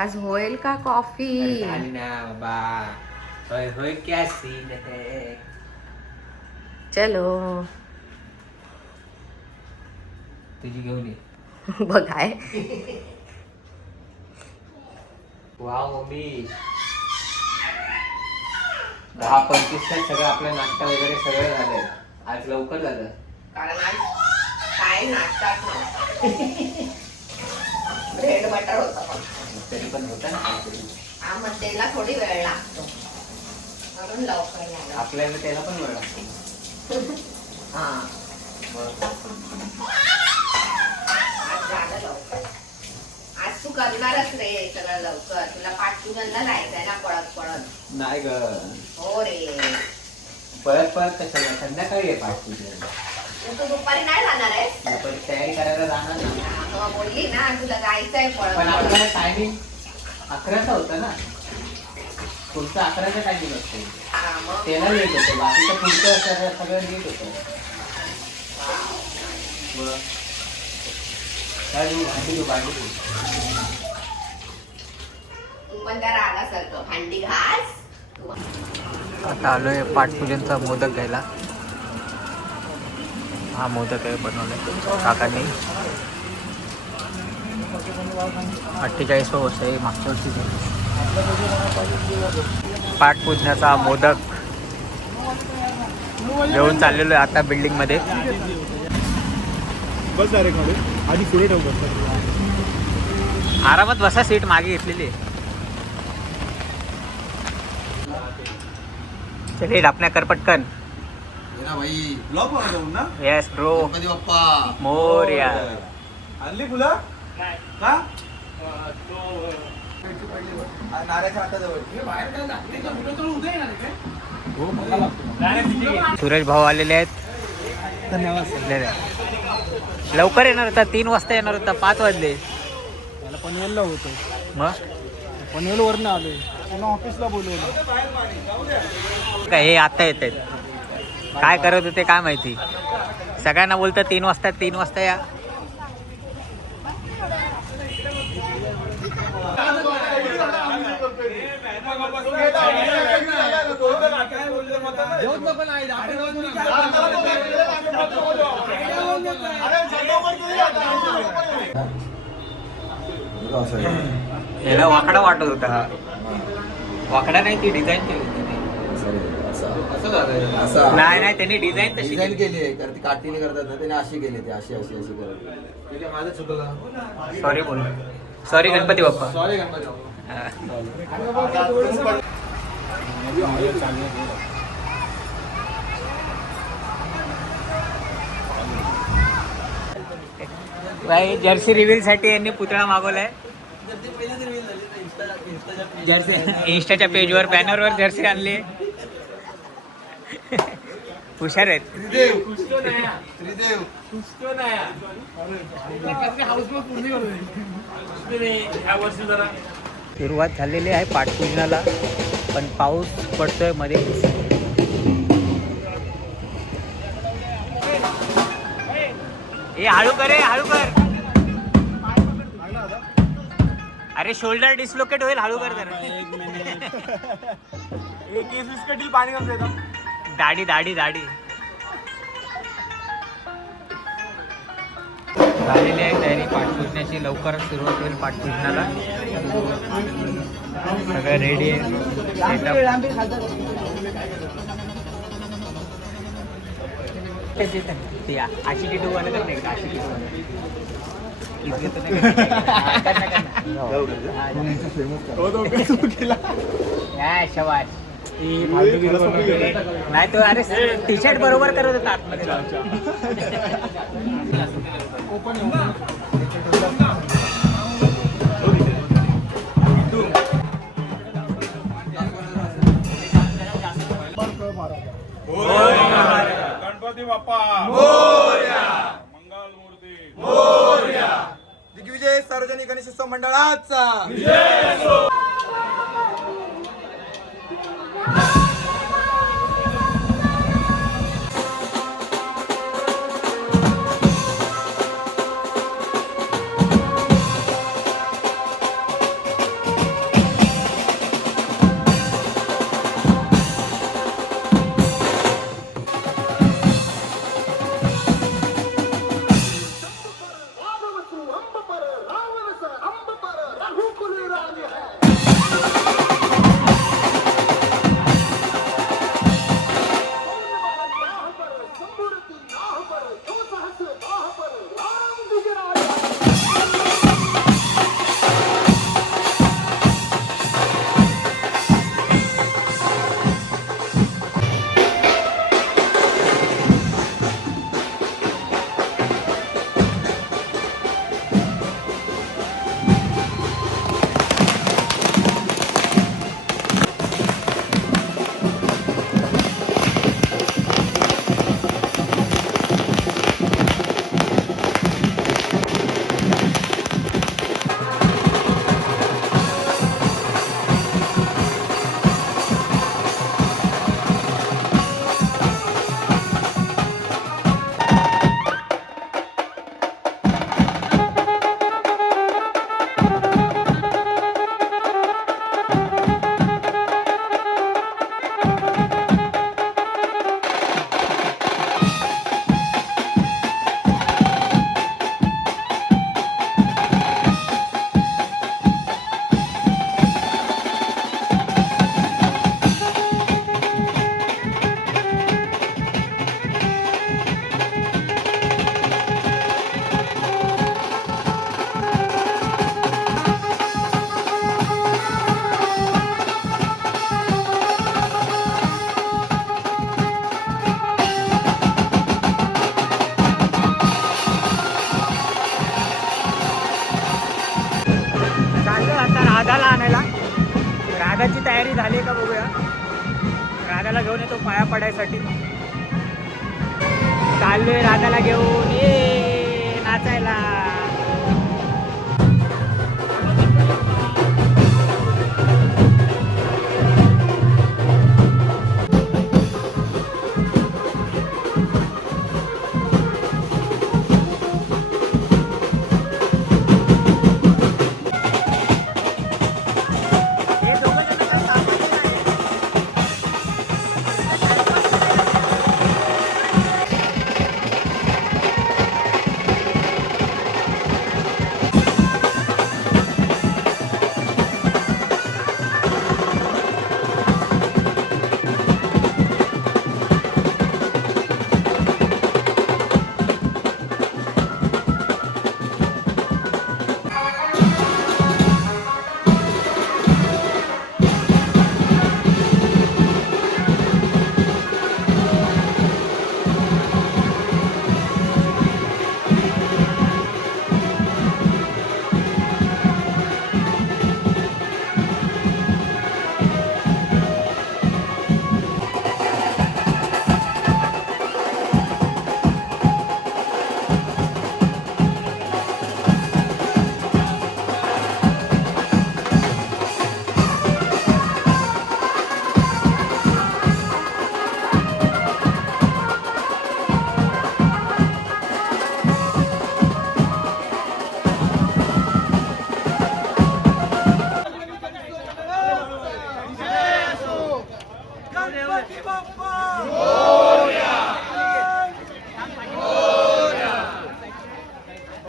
आज होईल का कॉफी? झाली ना बाबा. होय होय क्या सीन है. चलो. तुझी घेऊन ये. बघाय वाव मम्मी. 10:25 सगळं आपला नाश्ता वगैरे सगळं झालंय. आज लवकर झालं. कारण आज काय नाश्ता ब्रेड बटर होता पण तरी पण होतं ना काहीतरी. हा, मग त्याला थोडी वेळ लागतो म्हणून लवकर झालं. आपल्याला त्याला पण वेळ लागतो. हा, मग आज झालं लवकर. आज तू करणारच रे सगळं लवकर. तुला पाठपूजनला जायचंय ना पळत पळत. नाही ग. हो रे. पळत पळत कशाला, संध्याकाळी आहे पाठपूजन. तू दुपारी नाही जाणार आहे? दुपारी तयारी करायला जाणार ना. हा, मग बोलली ना तुला जायचंय पळत पण पळत. आपला टायमिंग 11चा होता ना. पुढचं 11चा टायमिंग असतो. हा, मग त्याला लेट होतं, बाकीचं पुढचं सगळं लेट होतं. मग काय देऊ, भांडी देऊ, भांडी देऊ. तू पण त्या रागासारखं भांडी घास. आता आलोय पाठपूजनचा मोदक घ्यायला. हा मोदक आहे बनवलाय काकांनी. 48 वर्ष आहे, मागच्या वर्षी पाठपूजनाचा मोदक घेऊन चाललेलो आहे आता बिल्डिंग मध्ये. बस डायरेक्ट खाली आधी पुढे ठेवतो. आरामात बसा, सीट मागे घेतलेली आहे. चल अपना कर पटकन. भाई ब्लॉग बनवतो ना. Yes bro. गणपती बाप्पा मोरया. आणली फुलं का नाऱ्याच्या हाताजवळ. सूरज भाऊ आलेले आहेत. धन्यवाद. लवकर येणार होता, 3 वाजता येणार होता, 5 वाजले. मला पनवेलला होतो. मग पनवेलवरनं आलोय. त्यांना ऑफिसला बोलवलं. काय हे आता येत आहेत, काय करत होते काय माहिती. सगळ्यांना बोलतं 3 वाजता 3 वाजता या. याला वाकडा वाटत होता. वाकडा नाही, ती डिझाईन केली त्याने. नाही नाही, त्यांनी डिझाईन तशी डिझाईन केली आहे, कारण ती काठीने करतात ना, त्याने अशी केली, ती अशी अशी अशी करत. माझं चुकलं. सॉरी बोल. सॉरी गणपती बाप्पा. सॉरी गणपती बाप्पा. भाई जर्सी रिव्हील साठी यांनी पुतळा मागवलाय. जर्सी इंस्टाच्या पेजवर बॅनरवर जर्सी आणली. हुशार आहेत. सुरुवात झालेली आहे पाठपूजनाला, पण पाऊस पडतोय मध्ये. ए हळू कर, हळू कर. अरे शोल्डर डिस्लोकेट होईल, हळू कर जरा. पाणी कसं येतं. दाढी दाढी दाढी झालेली आहे तयारी पाठपूजनाची. लवकरच सुरुवात होईल पाठपूजनाला. सगळं रेडी आहे. ॲटिट्यूड वाला कर नाही का, शबाश. नाही तो अरे टी शर्ट बरोबर करत होता आतमध्ये. गणपती बाप्पा मोरया. मंगल मूर्ती मोरया. दिग्विजय सार्वजनिक गणेशोत्सव मंडळाचा विजय असो. राधाला आणायला. राधाची तयारी झाली आहे का बघूया. राधाला घेऊन येतो पाया पडायसाठी. चाललोय राधाला घेऊन ये नाचायला. हे दोघं जण काही कामाचे नाही.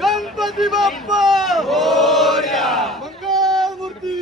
गणपती बाप्पा मंगल मूर्ती